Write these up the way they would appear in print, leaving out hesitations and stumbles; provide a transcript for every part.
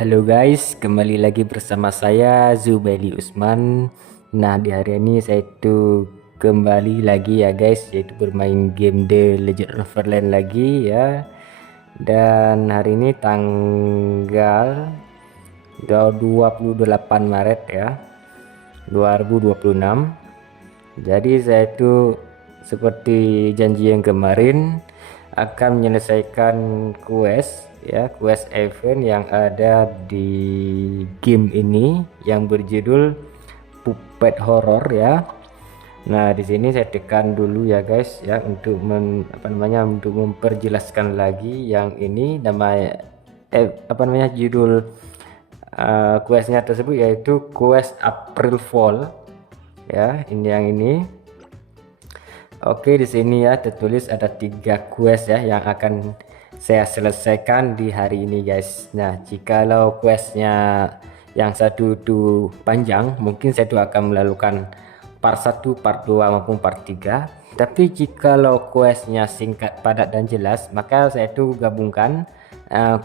Halo guys, kembali lagi bersama saya Zubaili Usman. Nah, di hari ini saya itu kembali lagi ya guys, yaitu bermain game The Legend of Neverland lagi ya. Dan hari ini tanggal 28 Maret ya, 2026. Jadi saya itu seperti janji yang kemarin akan menyelesaikan quest ya, quest event yang ada di game ini yang berjudul Puppet Horror ya. Nah, di sini saya tekan dulu ya guys ya untuk untuk memperjelaskan lagi yang ini judul questnya tersebut yaitu quest April Fool ya, ini yang ini. Oke, di sini ya tertulis ada 3 quest ya yang akan saya selesaikan di hari ini guys. Nah, jikalau questnya yang satu itu panjang, mungkin saya itu akan melakukan part 1, part 2 maupun part 3. Tapi jikalau questnya singkat, padat dan jelas, maka saya itu gabungkan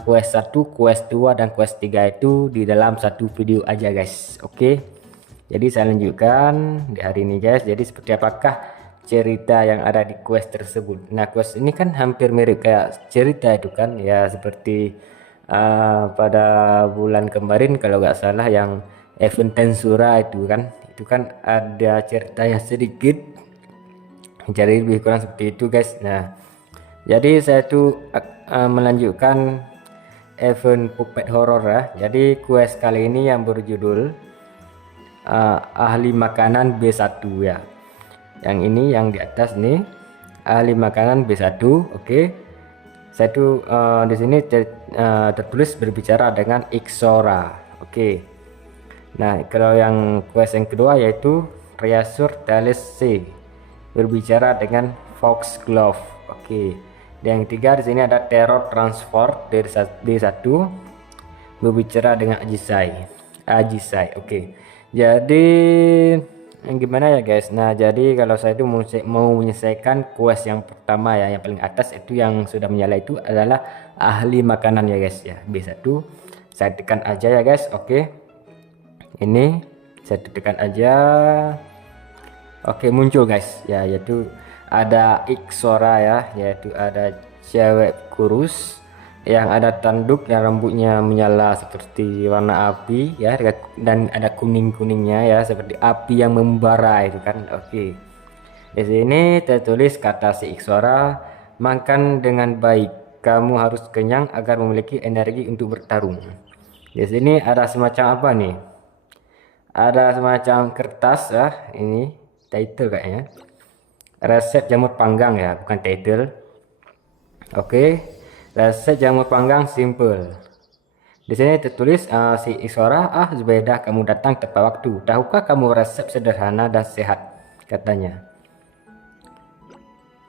quest 1, quest 2 dan quest 3 itu di dalam satu video aja guys. Oke. Jadi saya lanjutkan di hari ini guys. Jadi seperti apakah cerita yang ada di quest tersebut. Nah, quest ini kan hampir mirip kayak cerita itu kan ya, seperti pada bulan kemarin kalau nggak salah yang event Tensura itu kan ada cerita yang sedikit, jadi lebih kurang seperti itu guys. Nah, jadi saya tuh melanjutkan event Puppet Horror ya. Jadi quest kali ini yang berjudul ahli makanan B1 ya. Yang ini yang di atas nih, ahli makanan B1. Oke. Saya tuh di sini tertulis berbicara dengan Ixora. Oke. Nah, kalau yang quest yang kedua yaitu Reassure Dallas C, berbicara dengan Foxglove. Oke. Dan yang ketiga di sini ada Terror Transport dari D1, berbicara dengan Ajisai. Oke. Jadi gimana ya guys. Nah, jadi kalau saya itu mau menyelesaikan quest yang pertama ya, yang paling atas itu yang sudah menyala itu adalah ahli makanan ya guys ya, B1. Saya tekan aja ya guys. Oke, ini saya tekan aja. Oke, muncul guys ya, yaitu ada Ixora ya, yaitu ada cewek kurus yang ada tanduk yang rambutnya menyala seperti warna api ya, dan ada kuning-kuningnya ya, seperti api yang membara itu kan. Oke. Di sini tertulis kata si Ixora, makan dengan baik, kamu harus kenyang agar memiliki energi untuk bertarung. Di sini ada semacam apa nih? Ada semacam kertas ya, ini title kayaknya. Resep jamur panggang ya, bukan title. Oke. Resep jamur panggang simple. Di sini tertulis si Isora, Zubaidah, kamu datang tepat waktu. Tahukah kamu resep sederhana dan sehat? Katanya.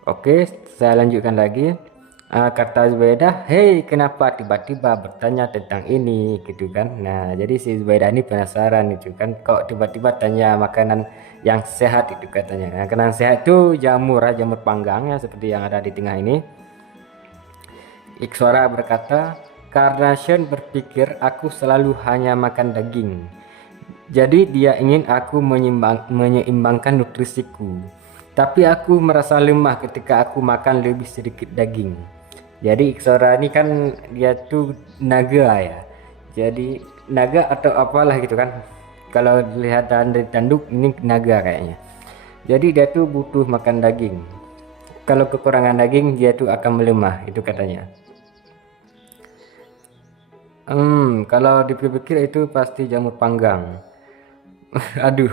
Oke, saya lanjutkan lagi. Kata Zubaidah, hei, kenapa tiba-tiba bertanya tentang ini, gitu kan? Nah, jadi si Zubaidah ini penasaran itu kan, kok tiba-tiba tanya makanan yang sehat itu katanya. Nah, makanan sehat itu jamur panggang ya, seperti yang ada di tengah ini. Ixora berkata, karena Shen berpikir aku selalu hanya makan daging. Jadi dia ingin aku menyeimbangkan nutrisiku. Tapi aku merasa lemah ketika aku makan lebih sedikit daging. Jadi Ixora ini kan dia tuh naga ya. Jadi naga atau apalah gitu kan. Kalau dilihat dari tanduk ini naga kayaknya. Jadi dia tuh butuh makan daging. Kalau kekurangan daging dia tuh akan melemah, itu katanya. Kalau dipikir-pikir itu pasti jamur panggang. Aduh.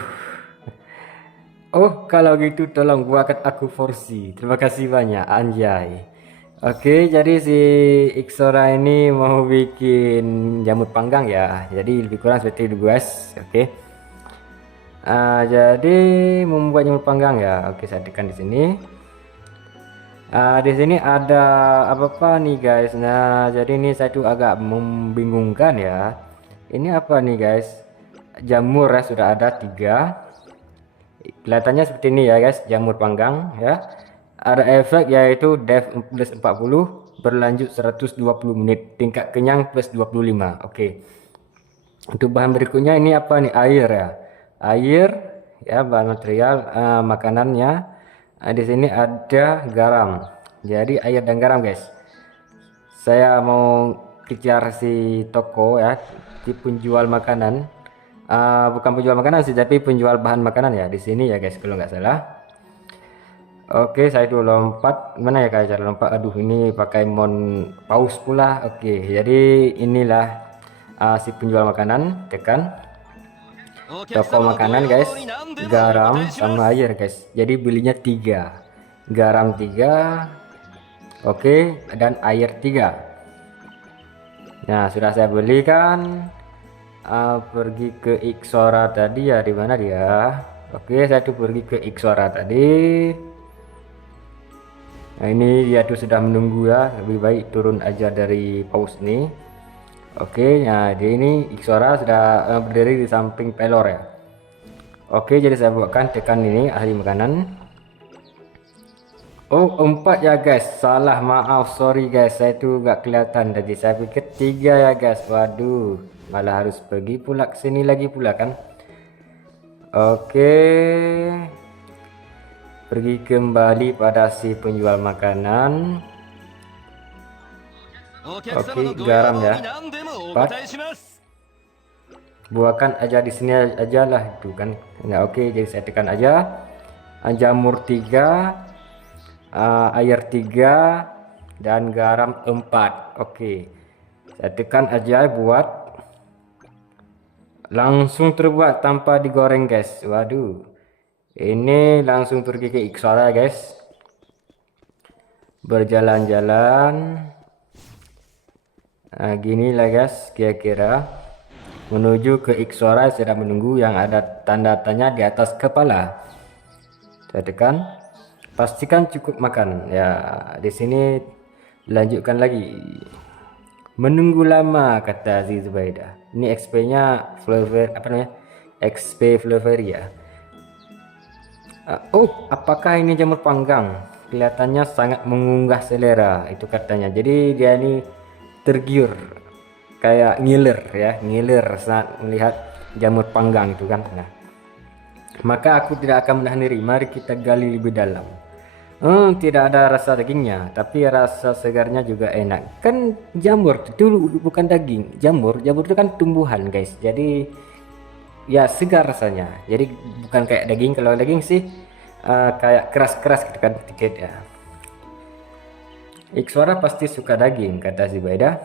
Oh, kalau gitu tolong buatkan aku porsi. Terima kasih banyak, anjay. Oke, jadi si Ixora ini mau bikin jamur panggang ya. Jadi lebih kurang seperti itu guys. Oke. Jadi membuat jamur panggang ya. Oke, saya tekan di sini. Di sini ada apa nih guys. Nah, jadi ini saya tuh agak membingungkan ya. Ini apa nih guys? Jamur ya, sudah ada 3. Kelihatannya seperti ini ya guys, jamur panggang ya. Ada efek yaitu def plus 40, berlanjut 120 menit, tingkat kenyang plus 25. Oke. Untuk bahan berikutnya ini apa nih? Air ya. Air ya, bahan material makanannya. Di sini ada garam. Jadi air dan garam guys. Saya mau kejar si toko ya, si penjual makanan. Bukan penjual makanan sih, tapi penjual bahan makanan ya di sini ya guys, kalau nggak salah. Oke, saya dulu lompat. Mana ya kayak cara lompat? Aduh, ini pakai mon paus pula. Oke, jadi inilah si penjual makanan. Tekan toko makanan guys, garam sama air guys. Jadi belinya 3, garam 3, oke, dan air 3. Nah, sudah saya belikan. Pergi ke Ixora tadi ya, di mana dia? Oke, saya tuh pergi ke Ixora tadi. Nah, ini dia tuh sudah menunggu ya. Lebih baik turun aja dari paus nih. Oke, nah di ini Ixora sudah berdiri di samping pelor ya. Oke, jadi saya buatkan, tekan ini ahli makanan. Oh, 4 ya guys, salah, maaf, sorry guys, saya itu gak kelihatan tadi, saya pikir 3 ya guys. Waduh, malah harus pergi pula ke sini lagi pula kan. Oke, pergi kembali pada si penjual makanan. Oke, garam ya, 4. Buahkan aja di sini aja lah itu kan. Nah, oke, jadi saya tekan aja. Jamur 3, air 3, dan garam 4. Oke, saya tekan aja buat. Langsung terbuat tanpa digoreng guys. Waduh, ini langsung pergi ke Ixora guys. Berjalan-jalan. Nah, gini lah guys, kira-kira menuju ke Ixora. Sedang menunggu yang ada tanda tanya di atas kepala. Saya tekan, pastikan cukup makan ya. Di sini lanjutkan lagi. Menunggu lama, kata Zubaida. Ini XP-nya flavor apa namanya? XP flavor ya. Oh, apakah ini jamur panggang? Kelihatannya sangat mengunggah selera, itu katanya. Jadi dia ini tergiur, kayak ngiler ya, ngiler saat melihat jamur panggang itu kan. Nah, maka aku tidak akan menahan diri. Mari kita gali lebih dalam. Tidak ada rasa dagingnya, tapi rasa segarnya juga enak. Kan jamur itu bukan daging. Jamur itu kan tumbuhan, guys. Jadi ya segar rasanya. Jadi bukan kayak daging. Kalau daging sih kayak keras-keras gitu kan dikit ya. Ixora pasti suka daging, kata Zubaida.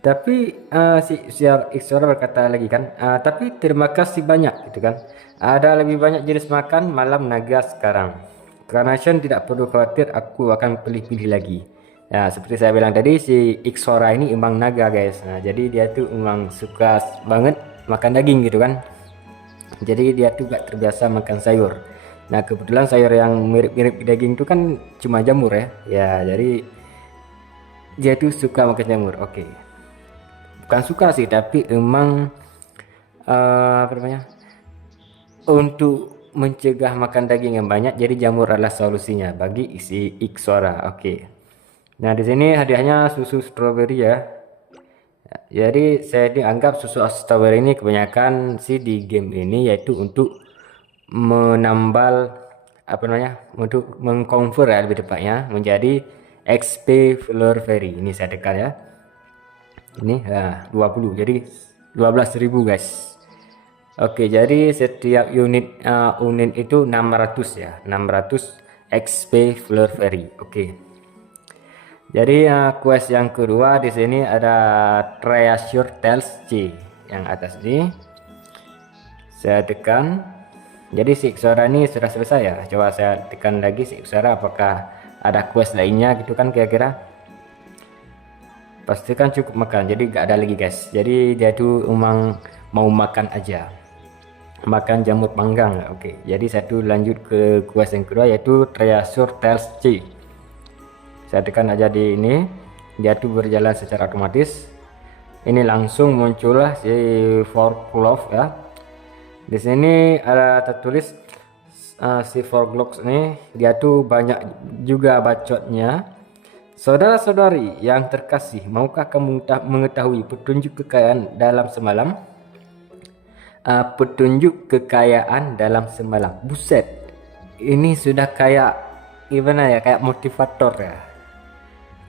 Tapi si Ixora berkata lagi kan, tapi terima kasih banyak gitu kan. Ada lebih banyak jenis makan malam naga sekarang. Karena Shen tidak perlu khawatir, aku akan pilih-pilih lagi. Nah, seperti saya bilang tadi, si Ixora ini emang naga guys. Nah, jadi dia tuh emang suka banget makan daging gitu kan. Jadi dia tuh gak terbiasa makan sayur. Nah, kebetulan sayur yang mirip-mirip daging itu kan cuma jamur ya. Ya, jadi dia tuh suka makan jamur. Oke. Bukan suka sih, tapi emang apa namanya? Untuk mencegah makan daging yang banyak, jadi jamur adalah solusinya bagi isi Ixora. Oke. Nah, di sini hadiahnya susu stroberi ya. Jadi saya dianggap susu stroberi ini kebanyakan sih di game ini yaitu untuk menambal apa namanya, untuk mengconvert ya lebih tepatnya menjadi XP Flower Fairy. Ini saya tekan ya. Ini 20, jadi 12.000 guys. Oke, jadi setiap unit itu 600 ya, 600 XP Flower Fairy. Oke. Jadi quest yang kedua di sini ada Treasure Tales C yang atas ini. Saya tekan. Jadi si Ixora ini sudah selesai ya. Coba saya tekan lagi si Ixora, apakah ada quest lainnya gitu kan kira-kira. Pastikan cukup makan. Jadi gak ada lagi guys. Jadi dia tuh emang mau makan aja. Makan jamur panggang. Oke, jadi satu lanjut ke quest yang kedua yaitu Treasure Tales C. Saya tekan aja di ini, dia tuh berjalan secara otomatis. Ini langsung muncullah si Forklove ya. Di sini ada tertulis si Forklove ini dia tuh banyak juga bacotnya. Saudara-saudari yang terkasih, maukah kamu mengetahui petunjuk kekayaan dalam semalam? petunjuk kekayaan dalam semalam. Buset, ini sudah kayak gimana ya, kayak motivator ya.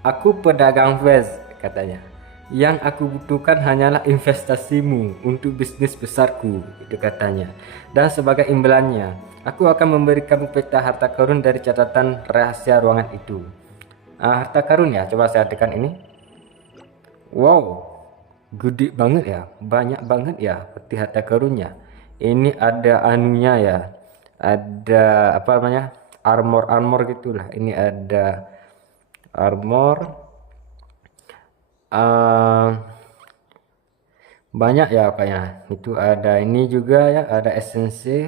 Aku pedagang vase katanya. Yang aku butuhkan hanyalah investasimu untuk bisnis besarku, itu katanya. Dan sebagai imbalannya, aku akan memberikan peta harta karun dari catatan rahasia ruangan itu. Harta karun ya, coba saya tekan ini. Wow, gede banget ya, banyak banget ya peti harta karunnya. Ini ada anunya ya, ada apa namanya, armor gitulah. Ini ada armor, banyak ya kayaknya. Itu ada ini juga ya, ada esensi,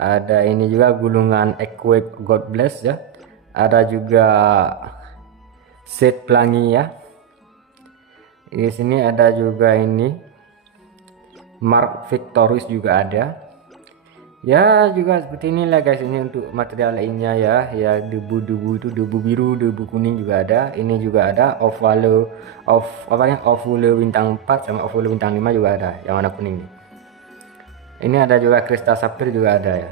ada ini juga gulungan equip god bless ya, ada juga set pelangi ya. Di sini ada juga ini Mark Victorious juga ada ya, juga seperti inilah guys. Ini untuk material lainnya ya, ya debu-debu itu, debu biru, debu kuning juga ada. Ini juga ada ovale bintang 4 sama ovale bintang 5 juga ada yang warna kuning. Ini ada juga kristal sapphire juga ada ya.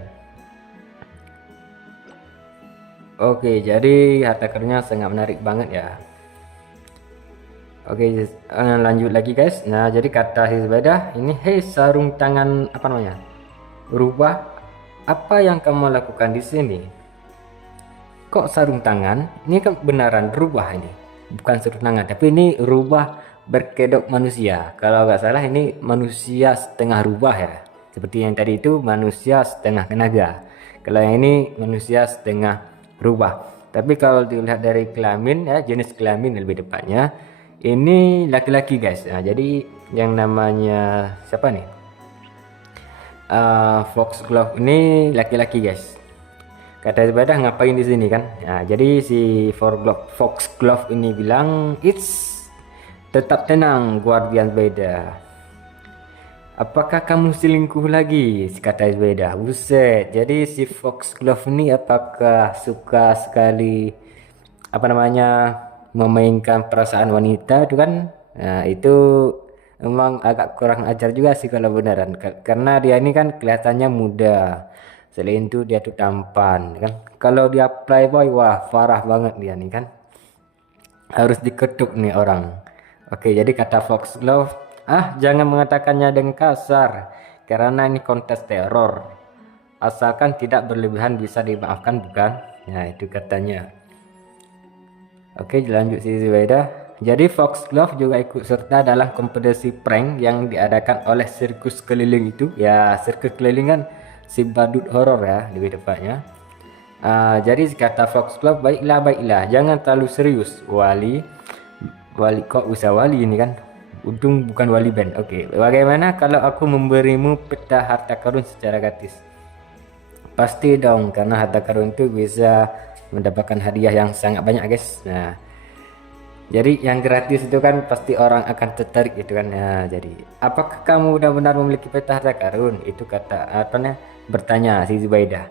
Oke, jadi harta karunnya sangat menarik banget ya. Oke, lanjut lagi guys. Nah, jadi kata si Zubaidah ini, hei sarung tangan apa namanya, rubah, apa yang kamu lakukan di sini? Kok sarung tangan? Ini kan beneran rubah, ini bukan sarung tangan, tapi ini rubah berkedok manusia. Kalau nggak salah ini manusia setengah rubah ya, seperti yang tadi itu manusia setengah tenaga. Kalau yang ini manusia setengah rubah. Tapi kalau dilihat dari kelamin ya, jenis kelamin lebih tepatnya, ini laki-laki guys. Nah, jadi yang namanya siapa nih, Foxglove ini laki-laki guys. Kata Zubaidah, ngapain di sini kan? Nah, jadi si Foxglove ini bilang, "It's tetap tenang, Guardian Zubaidah. Apakah kamu selingkuh lagi?" Kata Zubaidah. Buset. Jadi si Foxglove ini apakah suka sekali apa namanya, memainkan perasaan wanita itu kan? Nah, itu emang agak kurang ajar juga sih kalau beneran, karena dia ini kan kelihatannya muda, selain itu dia tuh tampan kan. Kalau dia playboy, wah parah banget dia nih kan, harus diketuk nih orang. Oke, jadi kata Foxglove, jangan mengatakannya dengan kasar, karena ini kontes teror, asalkan tidak berlebihan bisa dimaafkan bukan? Nah, itu katanya. Oke, lanjut si Zubaidah. Jadi Foxglove juga ikut serta dalam kompetisi prank yang diadakan oleh sirkus keliling itu. Ya, sirkus keliling kan si badut horor ya lebih tepatnya. Jadi kata Foxglove, baiklah, jangan terlalu serius. Wali kok usah wali ini kan? Untung bukan wali band. Oke, bagaimana kalau aku memberimu peta harta karun secara gratis? Pasti dong, karena harta karun itu bisa mendapatkan hadiah yang sangat banyak guys. Nah, jadi yang gratis itu kan pasti orang akan tertarik gitu kan. Nah, jadi apakah kamu benar-benar memiliki peta harta karun? Itu kata bertanya si Zubaidah.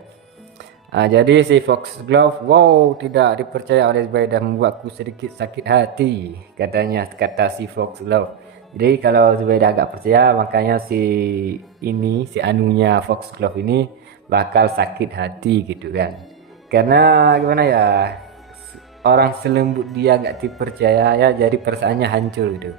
Jadi si Foxglove, wow, tidak dipercaya oleh Zubaidah, membuatku sedikit sakit hati, katanya, kata si Foxglove. Jadi kalau Zubaidah agak percaya, makanya si anunya Foxglove ini bakal sakit hati gitu kan. Karena gimana ya, orang selembut dia nggak dipercaya ya, jadi perasaannya hancur gitu.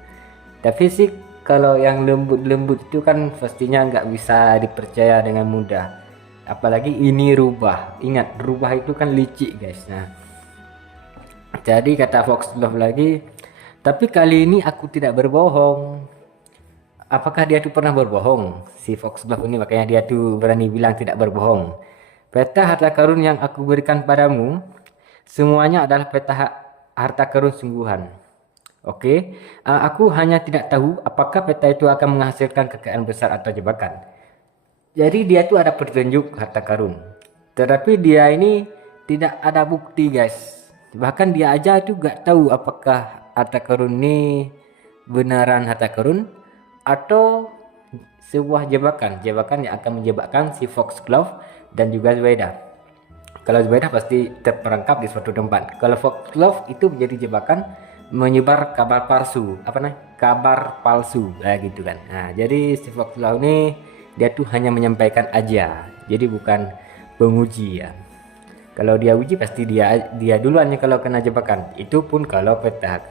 Tapi sih kalau yang lembut-lembut itu kan pastinya nggak bisa dipercaya dengan mudah. Apalagi ini rubah. Ingat, rubah itu kan licik guys. Nah, jadi kata Foxglove lagi, tapi kali ini aku tidak berbohong. Apakah dia tuh pernah berbohong? Si Foxglove ini makanya dia tuh berani bilang tidak berbohong. Peta harta karun yang aku berikan padamu semuanya adalah peta harta karun sungguhan. Oke, aku hanya tidak tahu apakah peta itu akan menghasilkan kekayaan besar atau jebakan. Jadi dia tuh ada petunjuk harta karun, tetapi dia ini tidak ada bukti guys. Bahkan dia aja tuh gak tahu apakah harta karun ini beneran harta karun atau sebuah jebakan yang akan menjebakkan si Foxglove dan juga Zubaidah. Kalau Zubaidah pasti terperangkap di suatu tempat. Kalau Foxglove itu menjadi jebakan, menyebar kabar palsu, kabar palsu, gitu kan. Nah, jadi si Foxglove ini dia tuh hanya menyampaikan aja, jadi bukan penguji ya. Kalau dia uji pasti dia duluan nih kalau kena jebakan. Itu pun kalau peta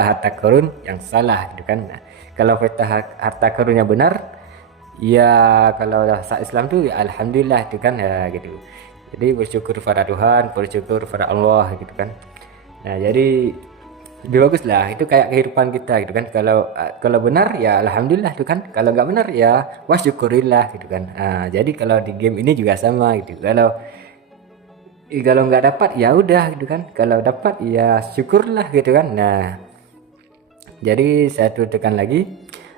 harta karun yang salah gitu kan. Nah, kalau peta harta karunnya benar, ya kalau saat Islam tuh ya alhamdulillah itu kan ya gitu. Jadi bersyukur pada Tuhan, bersyukur pada Allah gitu kan. Nah, jadi lebih bagus lah itu kayak kehidupan kita gitu kan. Kalau benar ya alhamdulillah itu kan. Kalau nggak benar ya wah syukurillah gitu kan. Nah, jadi kalau di game ini juga sama gitu. Kalau nggak dapat ya udah gitu kan, kalau dapat ya syukurlah gitu kan. Nah, jadi saya tekan lagi,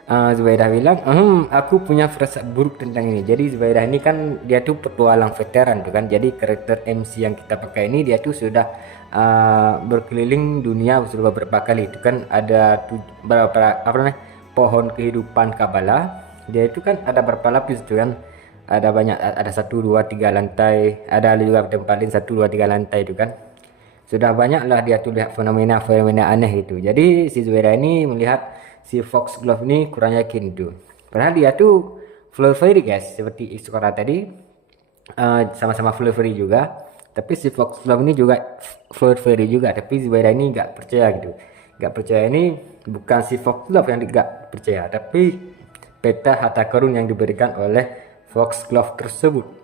Zubaidah bilang, aku punya firasat buruk tentang ini. Jadi Zubaidah ini kan dia tuh petualang veteran tuh kan, jadi karakter MC yang kita pakai ini dia tuh sudah berkeliling dunia sudah beberapa kali. Itu kan ada berapa apa namanya pohon kehidupan Kabbalah, dia itu kan ada berapa lapis tuh kan, ada banyak, ada 1 2 3 lantai, ada juga tempatin 1 2 3 lantai itu kan. Sudah banyak lah dia tuh lihat fenomena aneh itu. Jadi si Zubaida ini melihat si Foxglove ini kurang yakin tuh, padahal dia tuh Flurry guys, seperti Iskora tadi, sama-sama Flurry juga, tapi si Foxglove ini juga Flurry juga, tapi Zubaida ini nggak percaya gitu. Nggak percaya ini bukan si Foxglove yang nggak percaya, tapi peta harta karun yang diberikan oleh Foxglove tersebut.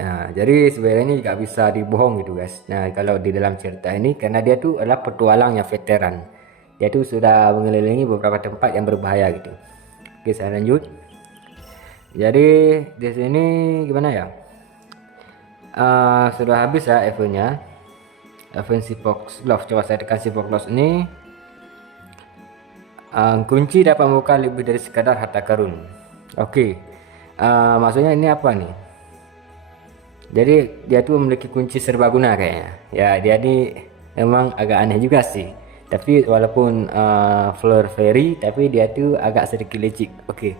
Nah, jadi sebenarnya ini nggak bisa dibohong gitu guys. Nah, kalau di dalam cerita ini karena dia tuh adalah petualang yang veteran, dia tuh sudah mengelilingi beberapa tempat yang berbahaya gitu. Oke, saya lanjut. Jadi di sini gimana ya? Sudah habis ya eventnya. Event si Foxglove. Coba saya tekan si Foxglove ini. Kunci dapat membuka lebih dari sekadar harta karun. Oke. Maksudnya ini apa nih? Jadi dia tuh memiliki kunci serbaguna kayaknya. Ya dia ini emang agak aneh juga sih. Tapi walaupun Flurry, tapi dia tuh agak sedikit licik. Oke.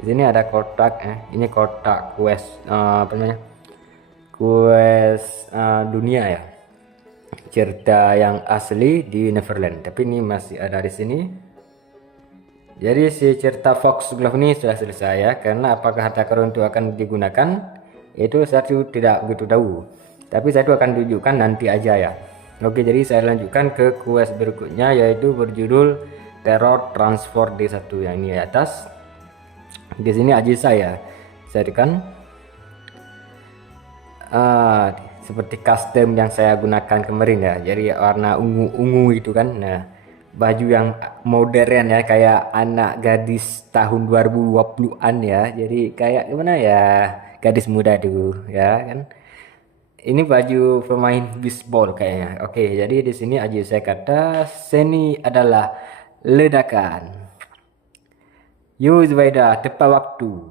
Di sini ada kotak. Ini kotak quest apa namanya? Quest dunia ya. Cerita yang asli di Neverland. Tapi ini masih ada di sini. Jadi si cerita Foxglove ini sudah selesai ya, karena apakah harta karun itu akan digunakan itu saya tidak begitu tahu, tapi saya itu akan tunjukkan nanti aja ya. Oke, jadi saya lanjutkan ke quest berikutnya, yaitu berjudul Terror Transport D1 yang ini di atas. Di sini aja saya tekan seperti custom yang saya gunakan kemarin ya, jadi warna ungu itu kan. Nah, baju yang modern ya, kayak anak gadis tahun 2020-an ya, jadi kayak gimana ya, gadis muda dulu ya kan. Ini baju pemain bisbol kayaknya. Oke, jadi di sini aja saya kata seni adalah ledakan. Yo Zubaida, tepat waktu.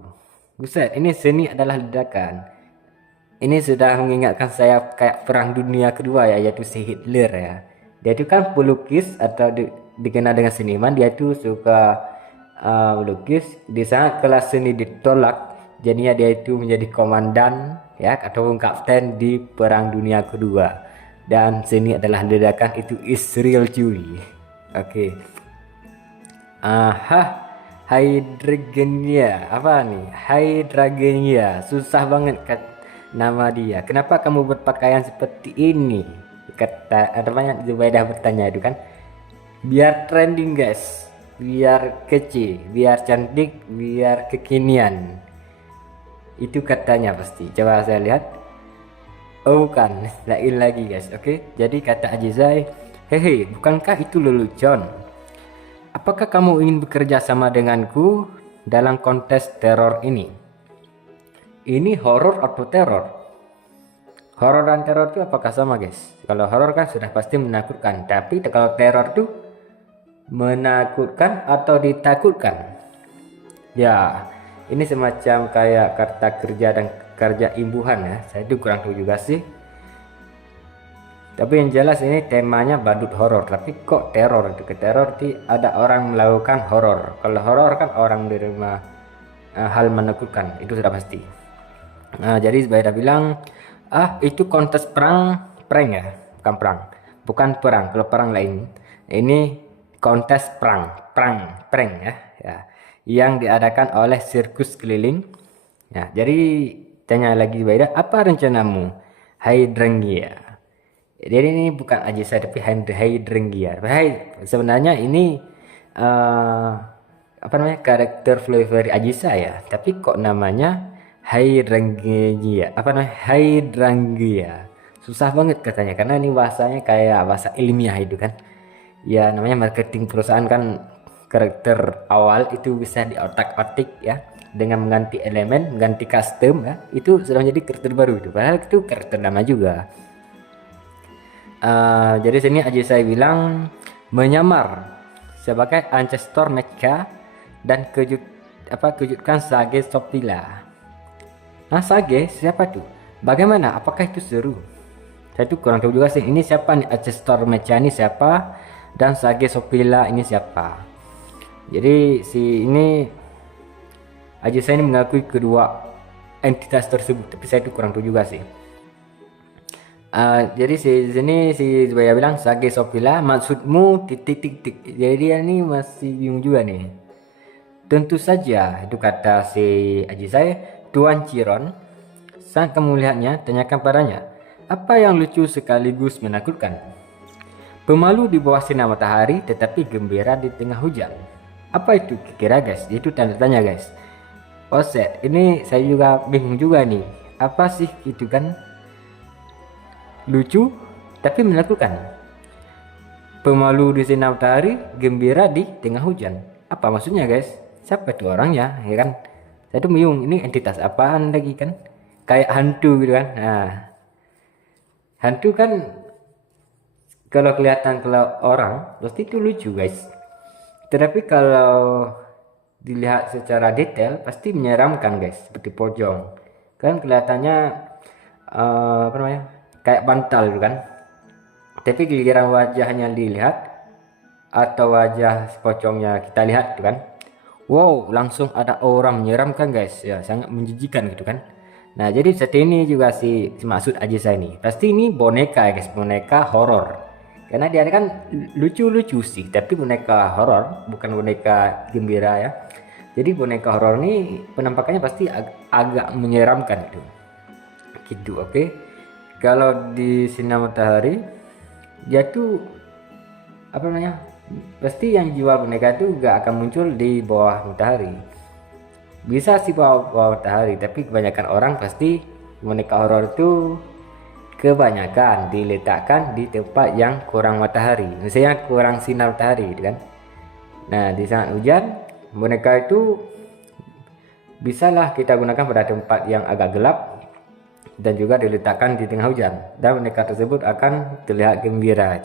Buset, ini seni adalah ledakan. Ini sudah mengingatkan saya kayak perang dunia kedua ya, yaitu si Hitler ya. Dia itu kan pelukis atau dikenal dengan seniman. Dia itu suka melukis. Di saat kelas seni ditolak, jadinya dia itu menjadi komandan ya atau kapten di perang dunia kedua. Dan seni adalah ledakan, itu Israel cuy. Oke. Hydrangea, apa nih? Hydrangea, susah banget nama dia. Kenapa kamu berpakaian seperti ini? Kata namanya Zubaidah bertanya itu kan, biar trending guys, biar kece, biar cantik, biar kekinian, itu katanya pasti. Coba saya lihat. Oh bukan, lain lagi guys. Oke, jadi kata Ajizai, hehe, bukankah itu lelucon? Apakah kamu ingin bekerja sama denganku dalam kontes teror ini? Ini horor atau teror? Horor dan teror itu apakah sama guys? Kalau horor kan sudah pasti menakutkan, tapi kalau teror tuh menakutkan atau ditakutkan? Ya, ini semacam kayak kata kerja dan kerja imbuhan ya. Saya itu kurang tahu juga sih. Tapi yang jelas ini temanya badut horor. Tapi kok teror? Itu ke teror itu ada orang melakukan horor. Kalau horor kan orang menerima hal menakutkan, itu sudah pasti. Nah, jadi Zubaidah bilang, itu kontes prank ya, bukan perang, bukan perang. Kalau perang lain, ini kontes prank ya. yang diadakan oleh sirkus keliling. Nah, jadi tanya lagi Zubaida, apa rencanamu? Hydrangea. Jadi ini bukan Ajisa tapi Hydrangea. Sebenarnya ini apa namanya karakter flavor Ajisa ya, tapi kok namanya Hydrangea? Apa namanya Hydrangea? Susah banget katanya karena ini bahasanya kayak bahasa ilmiah itu kan. Ya namanya marketing perusahaan kan, karakter awal itu bisa diotak-atik ya dengan mengganti elemen, mengganti custom ya, itu sudah menjadi karakter baru itu. Padahal itu karakter lama juga. Jadi sini aja saya bilang menyamar sebagai ancestor Mecha dan kejutkan Sage Sopila. Nah, Sage siapa tuh? Bagaimana? Apakah itu seru? Saya tuh kurang tahu juga sih. Ini siapa nih? Ancestor Mecha ini siapa? Dan Sage Sopila ini siapa? Jadi si ini aja saya ini mengakui kedua entitas tersebut, tapi saya tuh kurang tahu juga sih. Jadi di sini si Zubaya bilang Sage Sopila maksudmu titik. Jadi dia ini masih bingung juga nih. Tentu saja itu kata si Aji saya. Tuan Chiron, saat kamu melihatnya tanyakan padanya, apa yang lucu sekaligus menakutkan? Pemalu di bawah sinar matahari tetapi gembira di tengah hujan. Apa itu kira guys? Itu tanda tanya guys. Oset, ini saya juga bingung juga nih. Apa sih itu kan? Lucu tapi menakutkan. Pemalu di sinar matahari, gembira di tengah hujan. Apa maksudnya guys? Siapa itu orangnya? Ya kan? Saya tuh bingung. Ini entitas apaan lagi kan? Kayak hantu gitu kan? Nah, hantu kan kalau kelihatan kalau orang pasti itu lucu guys. Tetapi kalau dilihat secara detail pasti menyeramkan guys. Seperti pocong. Kan kelihatannya apa namanya? Kayak bantal gitu kan, tapi giliran wajahnya dilihat atau wajah pocongnya kita lihat gitu kan, wow langsung ada orang menyeramkan guys ya, sangat menjijikan gitu kan. Nah jadi seperti ini juga si maksud Ajisa ini, pasti ini boneka ya guys, boneka horor karena dia kan lucu-lucu sih, tapi boneka horor bukan boneka gembira ya. Jadi boneka horor ini penampakannya pasti agak menyeramkan gitu oke. Kalau di sinar matahari dia tuh apa namanya, pasti yang jual boneka itu gak akan muncul di bawah matahari. Bisa sih bawah matahari, tapi kebanyakan orang pasti boneka horor itu kebanyakan diletakkan di tempat yang kurang matahari, misalnya kurang sinar matahari gitu kan. Nah di saat hujan boneka itu bisalah kita gunakan pada tempat yang agak gelap dan juga diletakkan di tengah hujan, dan boneka tersebut akan terlihat gembira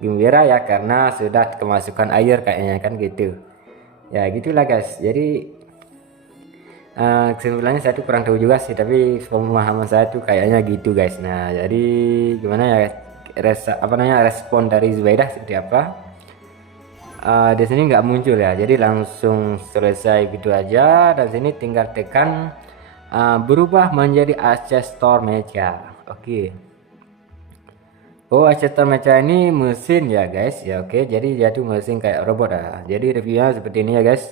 gembira ya karena sudah kemasukan air kayaknya kan gitu ya, gitulah guys. Jadi kesimpulannya saya tuh kurang tahu juga sih, tapi pemahaman saya tuh kayaknya gitu guys. Nah jadi gimana ya respon dari Zubaidah seperti apa? Di sini nggak muncul ya, jadi langsung selesai gitu aja, dan sini tinggal tekan berubah menjadi ancestor mecha. Oke. Oh ancestor mecha ini mesin ya guys ya. Oke, jadi dia tuh mesin kayak robot ya. Jadi reviewnya seperti ini ya guys.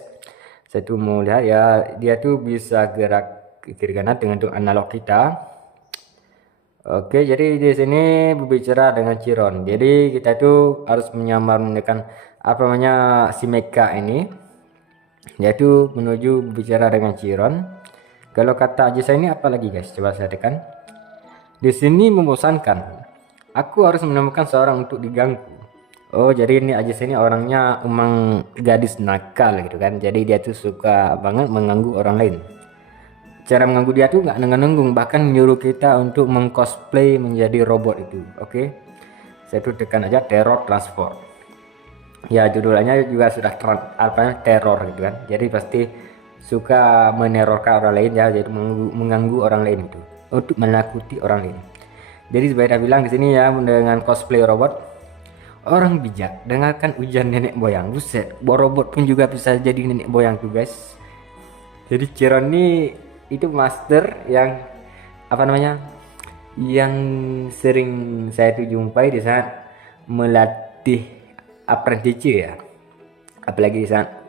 Saya tuh mau lihat ya, dia tuh bisa gerak ke kiri kanan dengan tuh analog kita. Oke, jadi di sini berbicara dengan Chiron. Jadi kita tuh harus menyamar menekan apa namanya si mecha ini, yaitu menuju berbicara dengan Chiron. Kalau kata Ajisa ini apa lagi guys? Coba saya tekan. Di sini membosankan. Aku harus menemukan seorang untuk diganggu. Oh, jadi ini Ajisa ini orangnya emang gadis nakal gitu kan. Jadi dia tuh suka banget mengganggu orang lain. Cara mengganggu dia tuh nggak nanggung-nanggung, bahkan nyuruh kita untuk mengcosplay menjadi robot itu. Oke. Saya tuh tekan aja terror transform. Ya judulnya juga sudah teror gitu kan. Jadi pasti suka menerorkan orang lain ya, jadi mengganggu orang lain itu untuk menakuti orang lain. Jadi Zubaida bilang di sini ya dengan cosplay robot, orang bijak dengarkan ujian nenek moyang. Buset, robot pun juga bisa jadi nenek moyang tuh guys. Jadi Chiron ini itu master yang apa namanya, yang sering saya tuh jumpai di saat melatih apprentice ya. apalagi saat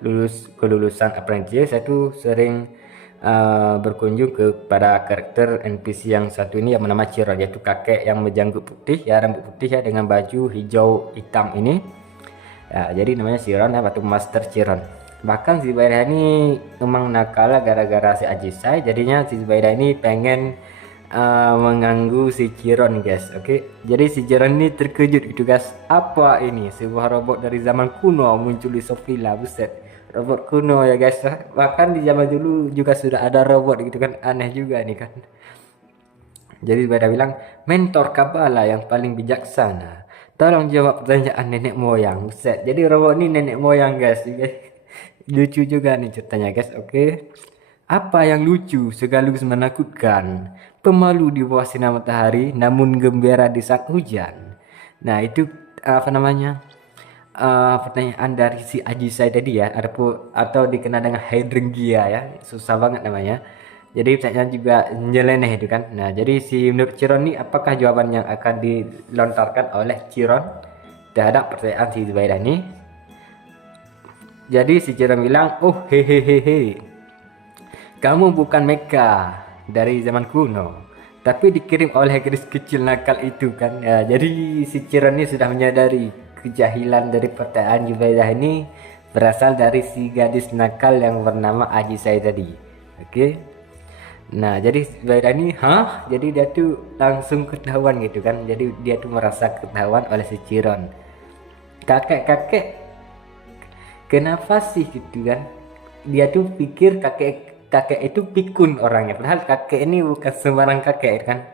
kelulusan apprentice, saya tuh sering berkunjung kepada karakter NPC yang satu ini yang bernama Chiron, yaitu kakek yang berjanggut putih ya, rambut putih ya, dengan baju hijau hitam ini ya, jadi namanya Chiron ya, batu Master Chiron. Bahkan si Zubaida ini memang nakal gara-gara si Ajisai, jadinya si Zubaida ini pengen mengganggu si Chiron guys. Oke, jadi si Chiron ini terkejut gitu guys, apa ini sebuah robot dari zaman kuno muncul di Sofila, buset, robot kuno ya guys. Bahkan di zaman dulu juga sudah ada robot gitu kan, aneh juga nih kan. Jadi Zubaida bilang, mentor Kabbalah yang paling bijaksana, tolong jawab pertanyaan nenek moyang. Buset, jadi robot ini nenek moyang guys. Lucu juga nih ceritanya guys. Oke, apa yang lucu sekaligus menakutkan? Pemalu di bawah sinar matahari, namun gembira di saat hujan. Nah itu apa namanya, pertanyaan dari si Ajisai tadi ya, atau dikenal dengan Hydrangea ya, susah banget namanya. Jadi pertanyaan juga nyeleneh itu kan. Nah jadi si menurut Chiron ini, apakah jawaban yang akan dilontarkan oleh Chiron terhadap pertanyaan si Zubaida ini? Jadi si Chiron bilang, oh hehehehe, kamu bukan mecha dari zaman kuno, tapi dikirim oleh gadis kecil nakal itu kan. Ya, jadi si Chiron ini sudah menyadari kejahilan dari pertanyaan Zubaida ini berasal dari si gadis nakal yang bernama Ajisai tadi. Oke. Nah, jadi Zubaida ini, jadi dia tuh langsung ketahuan gitu kan. Jadi dia tuh merasa ketahuan oleh si Chiron. Kakek-kakek, kenapa sih gitu kan? Dia tuh pikir kakek itu pikun orangnya, padahal kakek ini bukan sembarang kakek kan.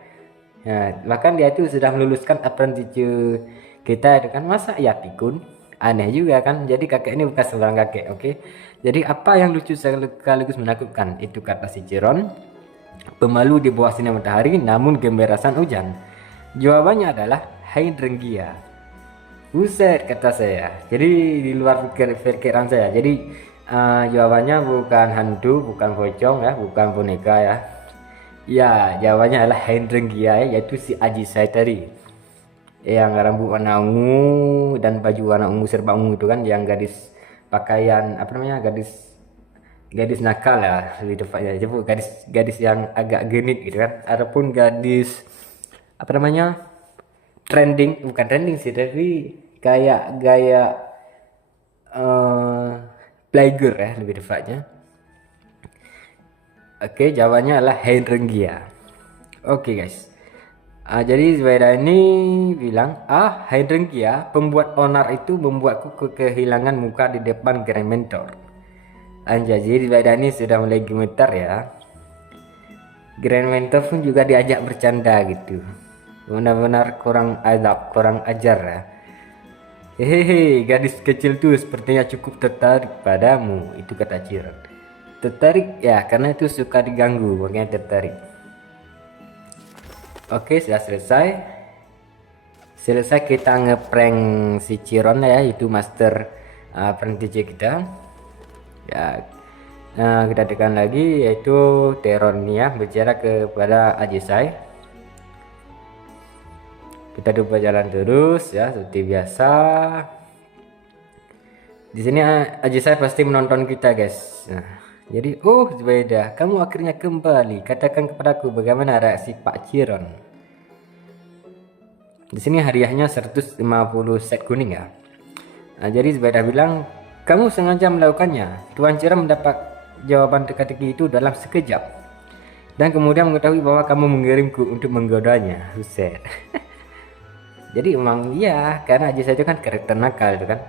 Nah, bahkan dia tuh sudah meluluskan apprentice kita itu kan, masa ya pikun, aneh juga kan. Jadi kakek ini bukan sembarang kakek. Oke, jadi apa yang lucu sekaligus menakutkan? Itu kata si Chiron, pemalu di bawah sinar matahari namun gembira saat hujan. Jawabannya adalah Hydrangea. Buset, kata saya. Jadi di luar pikiran saya. Jadi jawabannya bukan hantu, bukan pocong ya, bukan boneka ya. Ya, jawabannya adalah Hydrangea, yaitu si Ajisai tadi. Yang rambut warna ungu dan baju warna ungu serba ungu itu kan, yang gadis pakaian apa namanya, gadis nakal ya, lebih tepatnya disebut gadis yang agak genit gitu kan. Adapun gadis apa namanya, bukan trending sih, tapi kayak gaya playgirl ya, lebih tepatnya. Oke, jawabannya adalah Hydrangea. Oke guys, jadi Zubaida ini bilang, Hydrangea, pembuat onar itu membuatku kehilangan muka di depan Grand Mentor. Anjay, jadi Zubaida ini sudah mulai gemetar ya. Grand Mentor pun juga diajak bercanda gitu, benar-benar kurang adab, kurang ajar ya. Hehehe, gadis kecil tuh sepertinya cukup tertarik padamu, itu kata Chiron. Tertarik ya, karena itu suka diganggu, makanya tertarik. Oke, sudah selesai kita ngeprank si Chiron ya, itu master apprentice kita ya. Nah, kita tekan lagi, yaitu teror nih ya, bicara kepada Ajisai. Kita coba jalan terus ya, seperti biasa. Di sini Ajisai pasti menonton kita guys. Nah, jadi Zubaida, kamu akhirnya kembali. Katakan kepadaku bagaimana reaksi Pak Chiron. Di sini hadiahnya 150 set kuning ya. Nah, jadi Zubaida bilang, kamu sengaja melakukannya. Tuan Chiron mendapat jawaban teka-teki itu dalam sekejap, dan kemudian mengetahui bahwa kamu mengirimku untuk menggodanya. Buset. Jadi emang iya, karena Ajisai itu kan karakter nakal itu kan.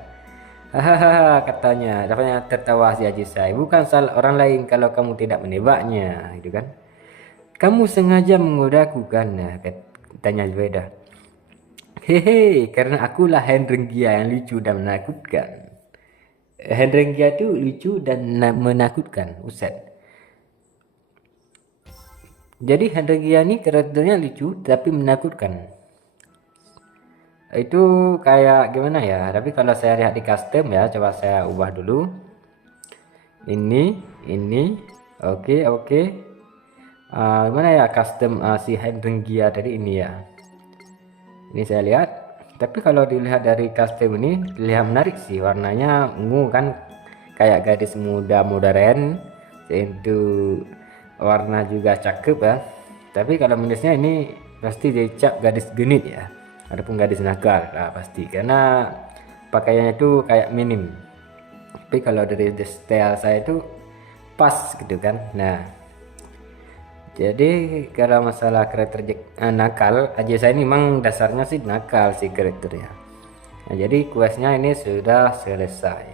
Hahaha, katanya. Dapatnya tertawa si Ajisai. Bukan salah orang lain kalau kamu tidak menebaknya, gitu kan. Kamu sengaja menggodaku kan, katanya Zubaida. Hehe, karena akulah Hydrangea yang lucu dan menakutkan. Hydrangea itu lucu dan menakutkan, Ustaz. Jadi Hydrangea ini karakternya lucu tapi menakutkan. Itu kayak gimana ya, tapi kalau saya lihat di custom ya, coba saya ubah dulu ini oke. Gimana ya custom si Hydrangea tadi ini ya, ini saya lihat. Tapi kalau dilihat dari custom ini terlihat menarik sih, warnanya ungu kan, kayak gadis muda modern, itu warna juga cakep ya. Tapi kalau minusnya ini pasti dicap gadis genit ya, adapun gadis nakal lah pasti, karena pakaiannya itu kayak minim. Tapi kalau dari style saya itu pas gitu kan. Nah, jadi kalau masalah karakter nakal, aja saya ini memang dasarnya sih nakal sih karakternya. Nah, jadi questnya ini sudah selesai.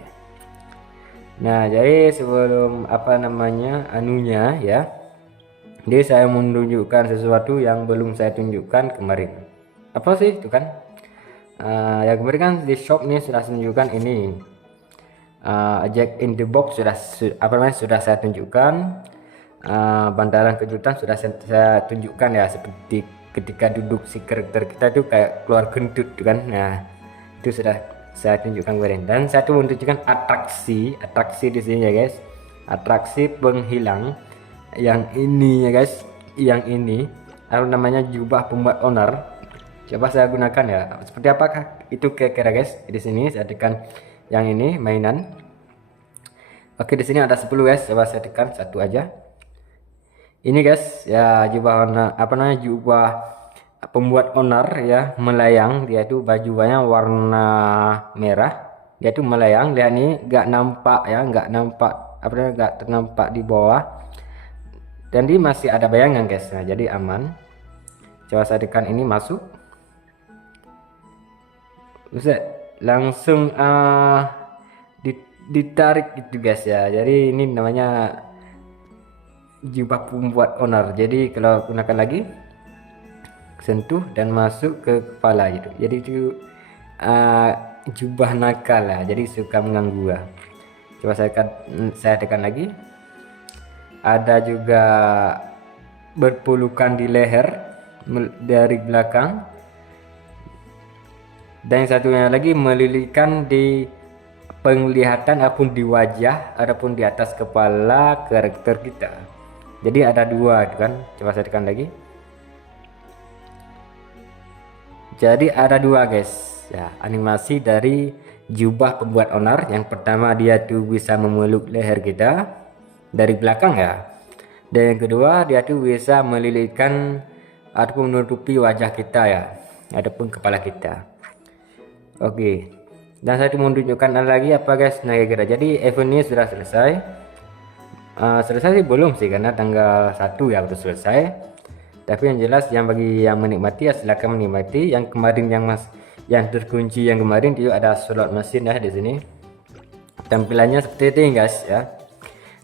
Nah, jadi sebelum apa namanya anunya ya, jadi saya menunjukkan sesuatu yang belum saya tunjukkan kemarin. Apa sih itu kan? Yang kemarin kan di shop nih sudah saya tunjukkan ini. Jack in the Box sudah saya tunjukkan. Bantaran kejutan sudah saya tunjukkan ya, seperti ketika duduk si karakter kita itu kayak keluar kentut kan. Nah, itu sudah saya tunjukkan kemarin, dan saya tuh menunjukkan atraksi di sini ya guys, atraksi penghilang yang ini ya guys, yang ini apa namanya, jubah pembuat onar. Coba saya gunakan ya, seperti apakah itu kira-kira guys. Di sini saya tekan yang ini mainan. Oke, di sini ada 10 guys, coba saya tekan satu aja. Ini guys ya, jubah warna apa namanya, jubah pembuat onar ya, melayang. Dia itu bajunya warna merah, dia itu melayang. Lihat nih, nggak nampak ya, nggak nampak apa namanya, nggak ternampak di bawah, dan dia masih ada bayangan guys. Nah, jadi aman. Coba saya tekan ini, masuk. Buset, langsung ditarik gitu guys ya. Jadi ini namanya jubah pembuat onar. Jadi kalau gunakan lagi, sentuh dan masuk ke kepala gitu. Jadi itu jubah nakal lah, jadi suka mengganggu lah. Coba saya tekan lagi. Ada juga berpelukan di leher dari belakang, dan yang satunya lagi melilitkan di penglihatan ataupun di wajah ataupun di atas kepala karakter kita. Jadi ada dua kan. Coba saya tekan lagi. Jadi ada dua guys ya, animasi dari jubah pembuat onar. Yang pertama, dia tuh bisa memeluk leher kita dari belakang ya, dan yang kedua, dia tuh bisa melilitkan ataupun menutupi wajah kita ya, ataupun kepala kita. Oke, dan saya mau tunjukkan lagi apa guys. Nah, kira-kira jadi event ini sudah selesai. Selesai sih belum sih, karena tanggal 1 ya baru selesai. Tapi yang jelas, yang bagi yang menikmati ya silakan menikmati. Yang kemarin yang terkunci yang kemarin itu ada slot mesin ya. Di sini tampilannya seperti ini guys ya.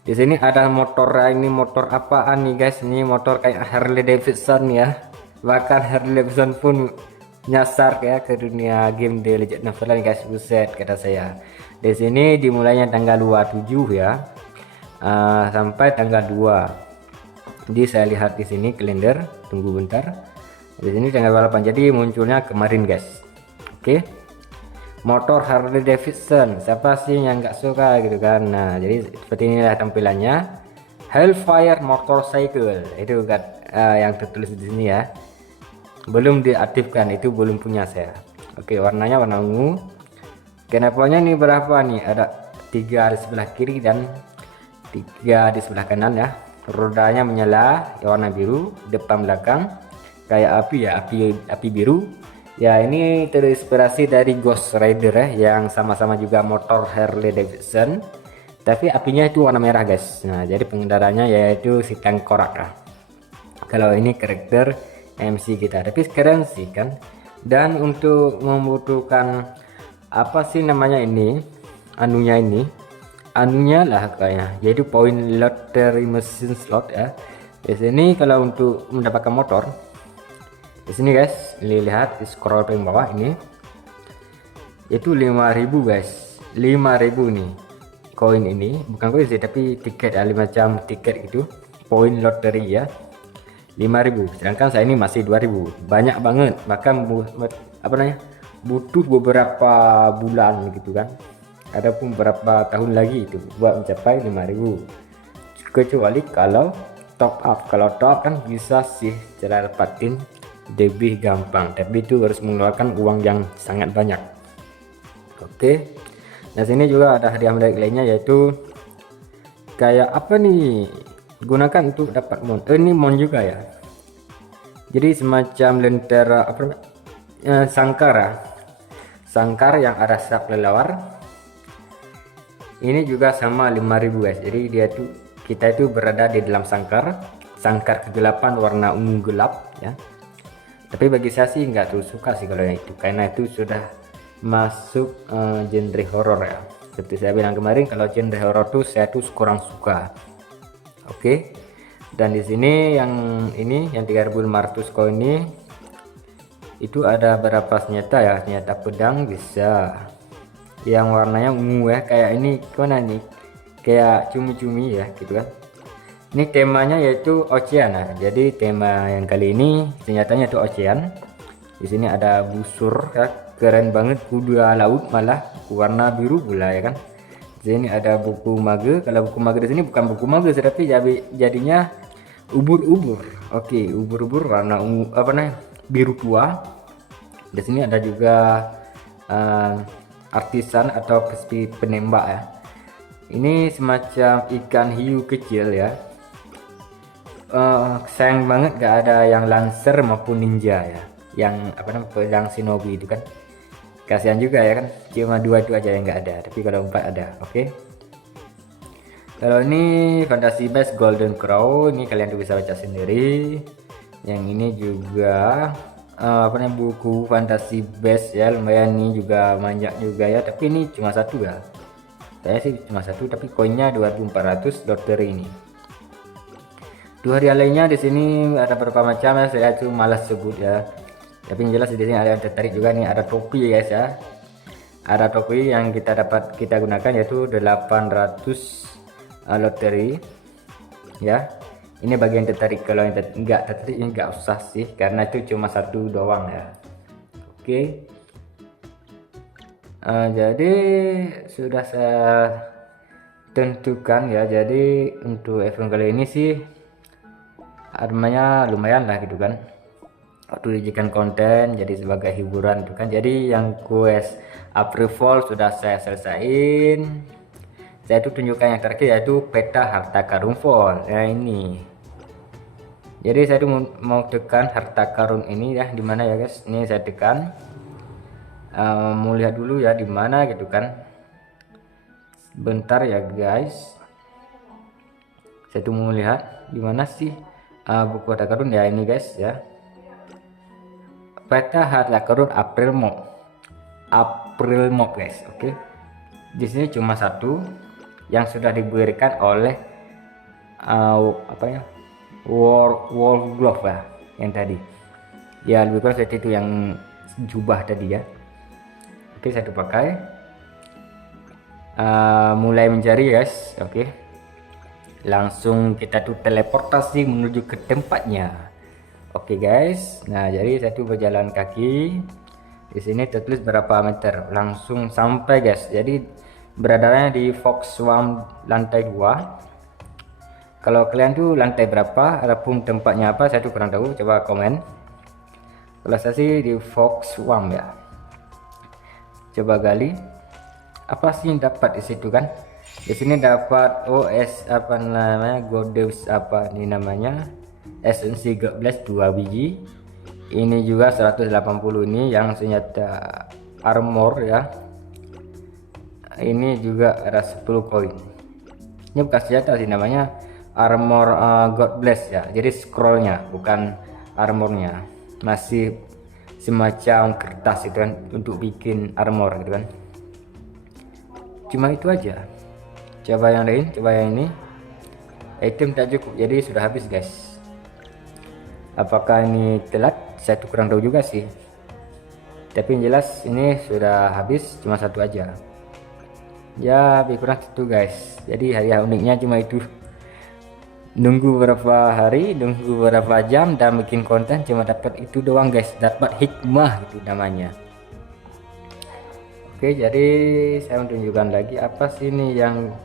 Di sini ada motor. Ini motor apaan nih guys? Ini motor kayak Harley Davidson ya. Bahkan Harley Davidson pun nyasar ya ke dunia game The Legend of Zelda guys. Buset, kata saya. Di sini dimulainya tanggal 27 ya. Sampai tanggal 2. Jadi saya lihat di sini kalender, tunggu bentar. Di sini tanggal 8. Jadi munculnya kemarin guys. Oke. Motor Harley Davidson, siapa sih yang nggak suka gitu kan. Nah, jadi seperti inilah tampilannya. Hellfire Motorcycle itu kan yang tertulis di sini ya. Belum diaktifkan, itu belum punya saya. Oke, warnanya warna ungu. Kenapanya nih berapa nih? Ada 3 di sebelah kiri dan 3 di sebelah kanan ya. Rodanya menyala ya, warna biru, depan belakang kayak api ya, api biru ya. Ini terinspirasi dari Ghost Rider ya, yang sama-sama juga motor Harley Davidson, tapi apinya itu warna merah guys. Nah, jadi pengendaranya yaitu si tengkorak lah. Kalau ini karakter MC kita, tapi keren sih kan. Dan untuk membutuhkan apa sih namanya ini, anunya lah kayaknya, yaitu point lottery machine slot ya. Di sini kalau untuk mendapatkan motor, di sini guys, lihat di scroll paling bawah ini, itu 5.000 guys, 5.000 nih koin ini, bukan koin sih tapi tiket ya, 5 jam tiket itu poin lottery ya, 5.000. Sedangkan saya ini masih 2.000, banyak banget. Bahkan apa namanya, butuh beberapa bulan gitu kan, adapun beberapa tahun lagi itu buat mencapai 5.000, kecuali kalau top up. Kalau top up kan bisa sih cara dapatin lebih gampang, tapi itu harus mengeluarkan uang yang sangat banyak. Oke, Nah sini juga ada hadiah menarik lainnya, yaitu kayak apa nih, gunakan untuk dapat mon. Ini mon juga ya, jadi semacam lentera apa, sangkar yang ada sak kelelawar. Ini juga sama 5.000 guys. Jadi dia tuh, kita itu berada di dalam sangkar kegelapan warna ungu gelap ya. Tapi bagi saya sih nggak tuh suka sih kalau yang itu, karena itu sudah masuk genre horor ya. Seperti saya bilang kemarin, kalau genre horor tuh saya tuh kurang suka. Oke. Dan di sini yang 3.500 koin ini itu ada berapa senjata ya? Senjata pedang bisa, yang warnanya ungu ya, kayak ini mana nih, kayak cumi-cumi ya gitu kan. Ini temanya yaitu ocean. Nah, jadi tema yang kali ini senjatanya itu ocean. Di sini ada busur ya, keren banget, kuda laut malah warna biru pula ya kan. Di sini ada buku mage. Kalau buku mage di sini bukan buku mage, tapi jadinya ubur-ubur. Oke, ubur-ubur warna ungu apa namanya, biru tua. Di sini ada juga artisan atau penembak ya. Ini semacam ikan hiu kecil ya. Sayang banget gak ada yang lancer maupun ninja ya, yang apa namanya, pedang shinobi itu kan. Kasihan juga ya kan, cuma 2 itu aja yang nggak ada, tapi kalau 4 ada. Oke. Kalau ini Fantasy Base Golden Crow, ini kalian tuh bisa baca sendiri. Yang ini juga apa namanya, buku Fantasy Base ya, lumayan nih juga, manjak juga ya, tapi ini cuma satu ya. Saya sih cuma satu, tapi koinnya 2.400 lottery ini. Dua hadiah lainnya di sini ada beberapa macam ya, saya tuh malas sebut ya. Tapi yang jelas di sini ada yang tertarik juga nih, ada topi guys ya. Ada topi yang kita gunakan yaitu 800 lottery ya. Ini bagian tertarik. Kalau yang enggak tertarik ini enggak usah sih, karena itu cuma satu doang ya. Oke. Jadi sudah saya tentukan ya. Jadi untuk event kali ini sih armanya lumayan lah gitu kan. Waktu dijadikan konten jadi sebagai hiburan itu kan. Jadi yang quest April Fall sudah saya selesaiin. Saya itu tunjukkan yang terakhir yaitu peta harta karun Fall ya ini. Jadi saya tuh mau tekan harta karun ini ya, di mana ya guys. Ini saya tekan, mau lihat dulu ya di mana gitu kan. Bentar ya guys, saya tuh mau lihat di mana sih buku harta karun ya, ini guys ya. Peta harta karun April Mop guys. Oke. Di sini cuma satu yang sudah diberikan oleh apa ya, Wolf Glove lah yang tadi ya, lebih kurang seperti itu yang jubah tadi ya. Oke, saya pakai, mulai mencari guys. Oke, langsung kita tuh teleportasi menuju ke tempatnya. Oke guys, nah jadi saya tuh berjalan kaki. Di sini tertulis berapa meter, langsung sampai guys. Jadi beradanya di Fox Swamp lantai 2. Kalau kalian tuh lantai berapa ataupun tempatnya apa, saya tuh kurang tahu, coba komen. Kalau saya sih di Fox Swamp ya. Coba gali apa sih yang dapat di situ kan. Di sini dapat OS apa namanya, Goddess apa ini namanya, esensi Godbless 2 biji. Ini juga 180, ini yang senjata armor ya. Ini juga ada 10 koin. Ini bukan senjata sih, namanya armor Godbless ya. Jadi scrollnya bukan armornya, masih semacam kertas itu kan untuk bikin armor gitu kan. Cuma itu aja. Coba yang lain, coba yang ini. Item tak cukup, jadi sudah habis guys. Apakah ini telat? Saya tuh kurang tahu juga sih. Tapi yang jelas ini sudah habis, cuma satu aja. Ya lebih kurang itu guys. Jadi hadiah uniknya cuma itu. Nunggu berapa hari, nunggu berapa jam dan bikin konten cuma dapat itu doang guys. Dapat hikmah itu namanya. Oke, jadi saya menunjukkan lagi apa sih ini yang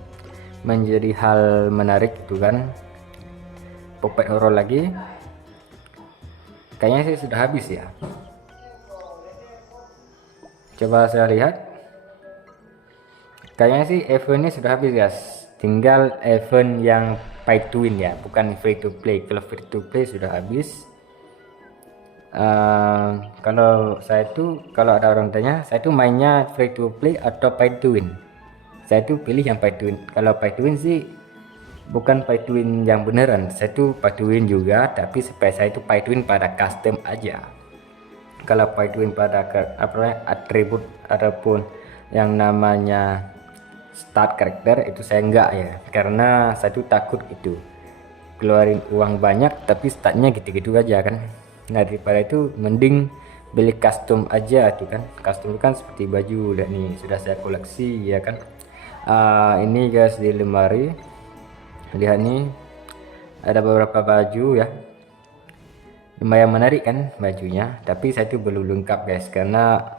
menjadi hal menarik itu kan. Puppet horror lagi. Kayaknya sih sudah habis ya. Coba saya lihat. Kayaknya sih event ini sudah habis guys, tinggal event yang pay to win ya, bukan free to play. Kalau free to play sudah habis. Kalau saya tuh, kalau ada orang tanya, saya tuh mainnya free to play atau pay to win, saya tuh pilih yang pay to win. Kalau pay to win sih bukan pay to win yang beneran, saya tuh pay to win juga, tapi supaya saya itu pay to win pada custom aja. Kalau pay to win pada atribut ataupun yang namanya start karakter itu saya enggak ya, karena saya tuh takut itu keluarin uang banyak tapi startnya gitu-gitu aja kan. Nah daripada itu mending beli custom aja tuh kan. Custom itu kan seperti baju, dan nih sudah saya koleksi ya kan. Ini guys di lemari, lihat nih ada beberapa baju ya, lumayan menarik kan bajunya, tapi saya tuh belum lengkap guys karena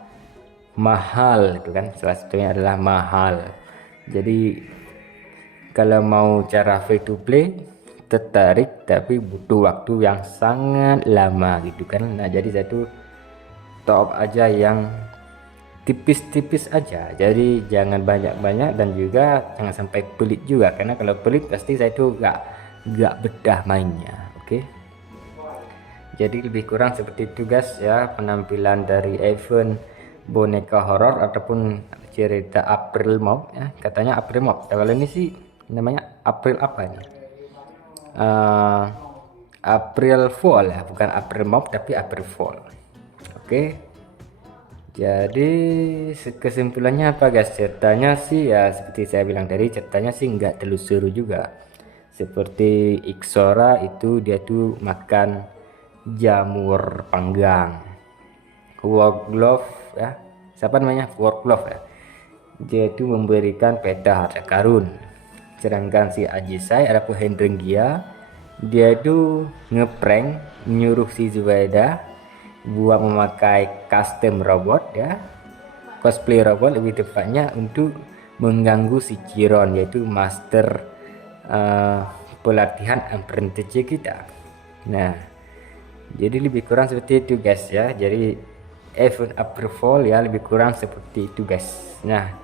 mahal itu kan, salah satunya adalah mahal. Jadi kalau mau cara free to play tertarik tapi butuh waktu yang sangat lama gitu kan. Nah jadi saya tuh top aja yang tipis-tipis aja, jadi jangan banyak-banyak dan juga jangan sampai pelit juga, karena kalau pelit pasti saya tuh gak bedah mainnya. Oke, jadi lebih kurang seperti itu guys ya penampilan dari event boneka horor ataupun cerita April Mop ya, katanya April Mop. Kalau ini sih namanya April apa ini, April Fool ya, bukan April Mop tapi April Fool. Oke, jadi kesimpulannya apa guys, ceritanya sih ya seperti saya bilang tadi, ceritanya sih nggak terlalu seru juga. Seperti Ixora itu dia tuh makan jamur panggang. Warglove ya, siapa namanya, Warglove ya, dia itu memberikan peta harta karun. Sedangkan si Ajisai ataupun Hendringgia, dia itu ngeprank nyuruh si Zubaida buat memakai custom robot ya, cosplay robot lebih tepatnya, untuk mengganggu si Chiron, yaitu master pelatihan apprentice kita. Nah jadi lebih kurang seperti itu guys ya, jadi event approval ya lebih kurang seperti itu guys. Nah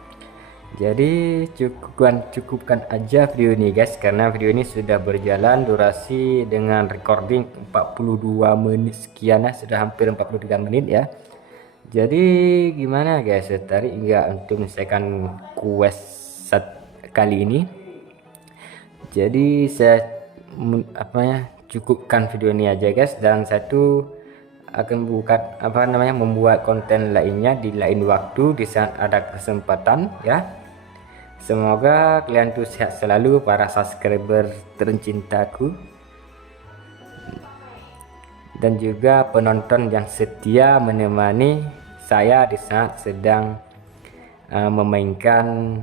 jadi cukupkan aja video ini guys, karena video ini sudah berjalan durasi dengan recording 42 menit sekian ya, sudah hampir 43 menit ya. Jadi gimana guys, tertarik enggak untuk menyelesaikan quest kali ini? Jadi saya cukupkan video ini aja guys, dan saya tuh akan membuat konten lainnya di lain waktu di saat ada kesempatan ya. Semoga kalian tuh sehat selalu para subscriber tercintaku, dan juga penonton yang setia menemani saya di saat sedang memainkan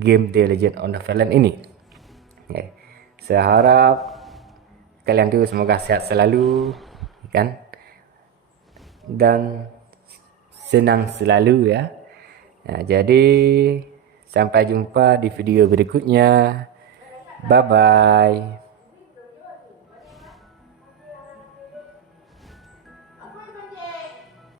game The Legend of the Fallen ini. Saya harap kalian tuh semoga sehat selalu kan, dan senang selalu ya. Nah, jadi sampai jumpa di video berikutnya. Bye bye.